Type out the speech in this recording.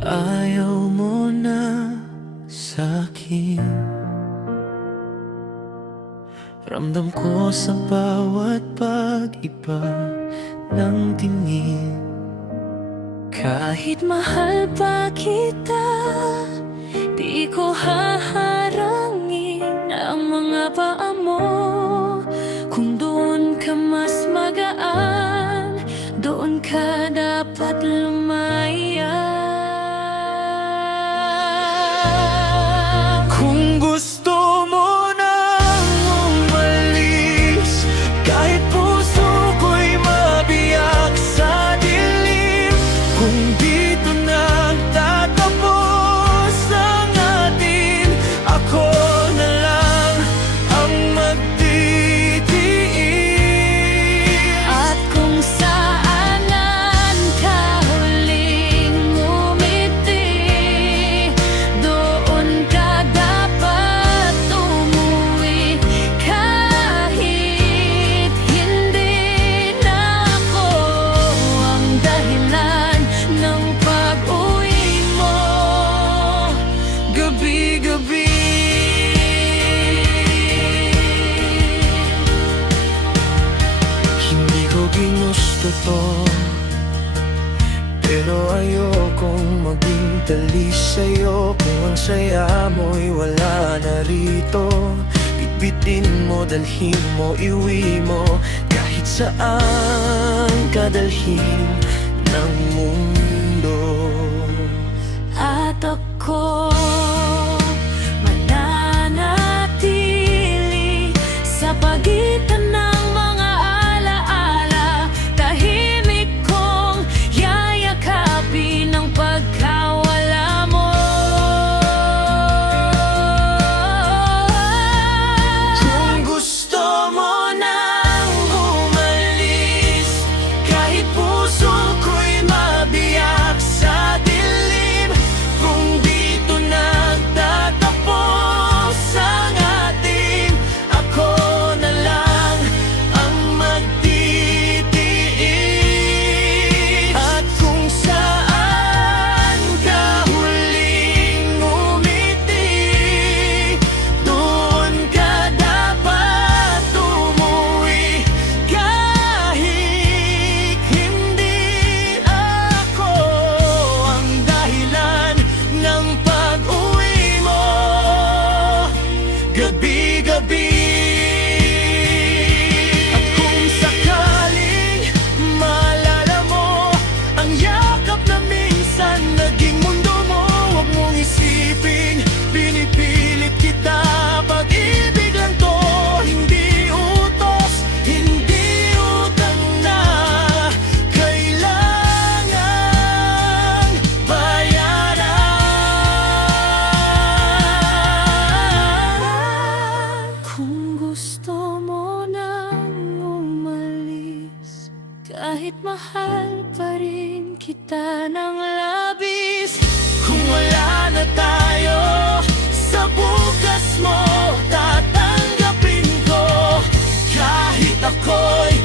Ayaw mo na sa'kin. Ramdam ko sa bawat pag-iba ng tingin. Kahit mahal pa kita, di ko haharangin ang mga paa mo. Kung doon ka mas magaan, doon ka dapat lumaya. Kung gusto mo nang umalis, kahit puso ko'y mabiyak sa dilim. Kung dito nagtatapos ang atin, ako na lang ang magtitiis. At kung saanan ka huling ngumiti, doon ka dapat umuwi. Kahit hindi na ako ang dahilan ng pag-uwi mo. Gabi-gabi hindi ko ginusto to, pero ayokong maging talis sa'yo. Kung ang saya mo'y wala na rito, bitbitin mo, dalhin mo, iwi mo kahit saan ka dalhin ng mundo. At ako mananatili sa pagitan ng mga alaala. Tahimik kong yayakapin ang pagkawala mo. Kung gusto mo nang umalis, kahit puso ko'y mabiyak sa dilim. Kung dito nagtatapos ang atin, ako na lang ang magtitiis. At kung saan ka huling umiti, doon ka dapat umuwi. Kahit hindi ako ang dahilan ng pag-uwi mo. Gabi-gabi. At kung sakaling maalala mo ang yakap na minsan naging mundo mo, huwag mong isiping pinipilit kita. Pag-ibig lang to, hindi utos, hindi utang na kailangang bayaran. Kung gusto mo nang umalis, kahit mahal pa rin kita ng labis. Kung wala na tayo sa bukas mo, tatanggapin ko kahit ako'y